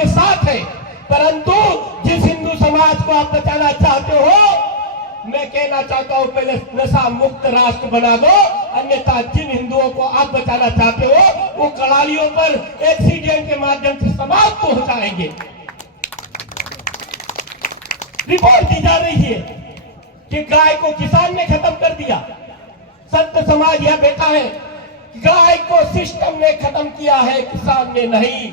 आपके साथ है, परंतु जिस हिंदू समाज को आप बचाना चाहते हो, मैं कहना चाहता हूं पहले नशा मुक्त राष्ट्र बना दो, अन्यथा जिन हिंदुओं को आप बचाना चाहते हो वो कड़ालियों पर एक्सीडेंट के माध्यम से समाप्त हो जाएंगे। रिपोर्ट दी जा रही है कि गाय को किसान ने खत्म कर दिया। संत समाज यह बेटा है, गाय को सिस्टम ने खत्म किया है, किसान ने नहीं।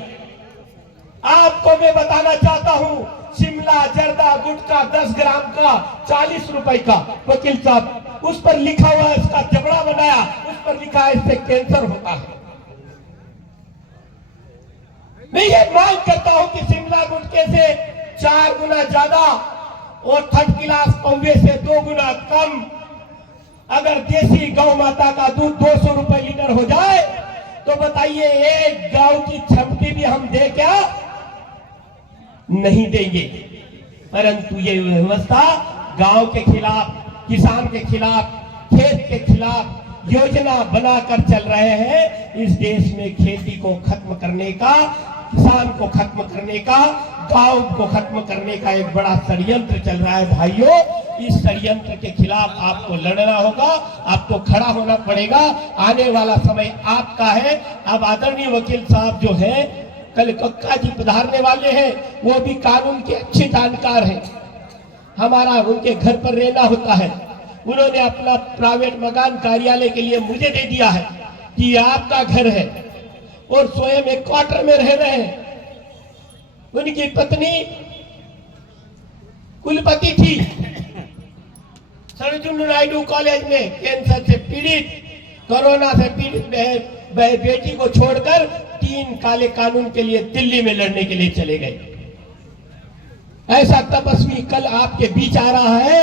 आपको मैं बताना चाहता हूं, शिमला जर्दा गुटखा 10 ग्राम का 40 रुपए का, वकील साहब उस पर लिखा हुआ है, इसका जबड़ा बनाया, उस पर लिखा है इससे कैंसर होता है। मैं ये मांग करता हूं कि शिमला गुटखे से 4 गुना ज्यादा और थर्ड क्लास पौवे से 2 गुना कम अगर देसी गौ माता का दूध 200 रुपए लीटर हो जाए तो बताइए एक गांव की क्षमता भी हम दे क्या? नहीं देंगे। परंतु ये व्यवस्था गांव के खिलाफ, किसान के खिलाफ, खेत के खिलाफ योजना बनाकर चल रहे हैं। इस देश में खेती को खत्म करने का, किसान को खत्म करने का, गांव को खत्म करने का एक बड़ा षड्यंत्र चल रहा है। भाइयों, इस षड्यंत्र के खिलाफ आपको लड़ना होगा, आपको खड़ा होना पड़ेगा। आने वाला समय आपका है। अब आदरणीय वकील साहब जो है, कल कक्का जी पधारने वाले हैं, वो भी कानून के अच्छे जानकार हैं। हमारा उनके घर पर रहना होता है। उन्होंने अपना प्राइवेट मकान कार्यालय के लिए मुझे दे दिया है कि आपका घर है, और स्वयं एक क्वार्टर में रह रहे हैं। उनकी पत्नी कुलपति थी सर्वजन नायडू कॉलेज में, कैंसर से पीड़ित, कोरोना से पीड़ित बेटी को छोड़कर 3 काले कानून के लिए दिल्ली में लड़ने के लिए चले गए। ऐसा तपस्वी कल आपके बीच आ रहा है।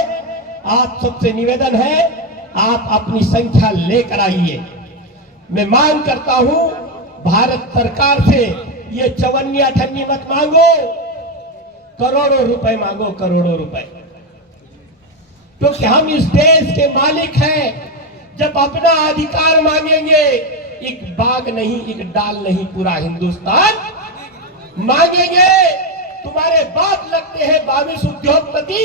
आप सबसे निवेदन है, आप अपनी संख्या लेकर आइए। मैं मांग करता हूं भारत सरकार से, ये चवन्नी अठन्नी मत मांगो, करोड़ों रुपए मांगो, करोड़ों रुपए, क्योंकि हम इस देश के मालिक हैं। जब अपना अधिकार मांगेंगे, एक बाग नहीं, एक डाल नहीं, पूरा हिंदुस्तान मांगेंगे। तुम्हारे बाप लगते हैं 22 उद्योगपति,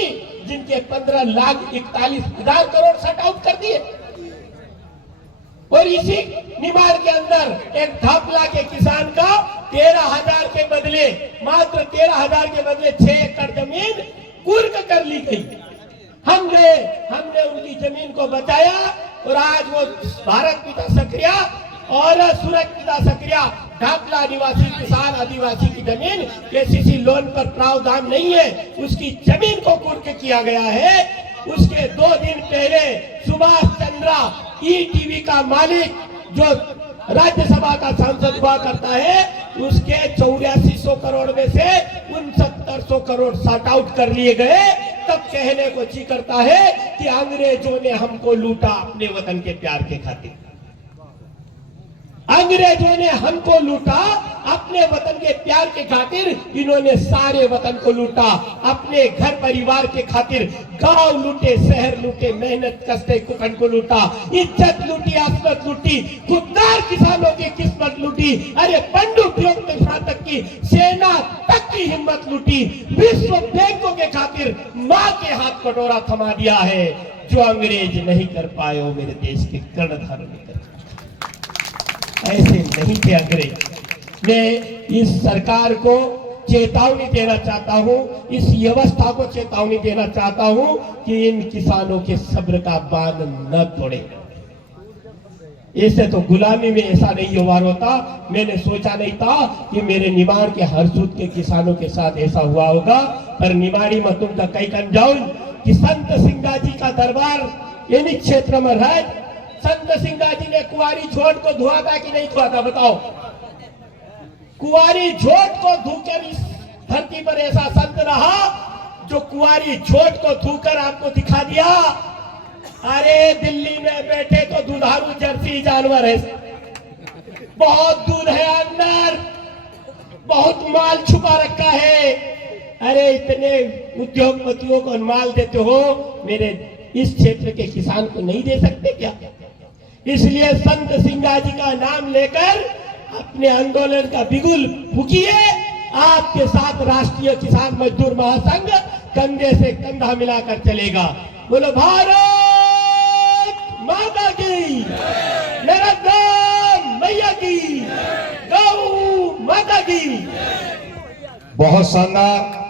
जिनके 15,41,000 करोड़ शट आउट कर दिए, और इसी निमाड़ के अंदर एक धापला के किसान का 13,000 के बदले, मात्र 13,000 के बदले 6 एकड़ जमीन कुर्क कर ली गई। हमने उनकी जमीन को बचाया, और आज वो भारत पिता सक्रिया और सूरज पिता सक्रिया ढाकला निवासी किसान आदिवासी की जमीन केसीसी लोन पर प्रावधान नहीं है, उसकी जमीन को कुर्क किया गया है। उसके 2 दिन पहले सुभाष चंद्रा ईटीवी का मालिक, जो राज्यसभा का सांसद हुआ करता है, उसके 8400 करोड़ में से 6900 करोड़ शॉर्ट आउट कर लिए गए। तब कहने को जी करता है कि अंग्रेजों ने हमको लूटा अपने वतन के प्यार के खातिर। अंग्रेजों ने हमको लूटा अपने वतन के प्यार के खातिर, इन्होंने सारे वतन को लूटा अपने घर परिवार के खातिर। गांव लूटे, शहर लूटे, मेहनत कष्टे कुटन को लूटा, इज्जत लूटी, आसमत लूटी, खुददार किसानों की किस्मत लूटी, अरे बंदूकियों के साथ तक की सेना तक की हिम्मत लूटी। विश्व बैंकों के खातिर माँ के हाथ कटोरा थमा दिया है। जो अंग्रेज नहीं कर पाए वो मेरे देश के कर्णधार ने कर। ऐसे नहीं थे अंग्रेज। मैं इस सरकार को चेतावनी देना चाहता हूं, इस व्यवस्था को चेतावनी देना चाहता हूं कि इन किसानों के सब्र का बांध न तोड़े। ऐसे तो गुलामी में ऐसा नहीं व्यवहार होता। मैंने सोचा नहीं था कि मेरे निमाड़ के हरसूद के किसानों के साथ ऐसा हुआ होगा। पर निमाड़ी में तुम कई कंजाउन कि संत सिंगा जी का दरबार इन्हीं क्षेत्र में है। संत सिंगा जी ने कुंवारी झोट को धुआ था कि नहीं धुआ था? बताओ। कुंवारी झोट को धोकर इस धरती पर ऐसा संत रहा जो कुंवारी झोट को धोकर आपको दिखा दिया। अरे दिल्ली में बैठे तो दुधारू जर्सी जानवर है, बहुत दूध है अंदर, बहुत माल छुपा रखा है। अरे इतने उद्योगपतियों को माल देते हो, मेरे इस क्षेत्र के किसान को नहीं दे सकते क्या? इसलिए संत सिंगा जी का नाम लेकर अपने आंदोलन का बिगुल फूकिए आपके साथ राष्ट्रीय किसान मजदूर महासंघ कंधे से कंधा मिलाकर चलेगा। बोलो भारत माता की, मेरा नाम मैया की, गौ माता की। बहुत शानदार।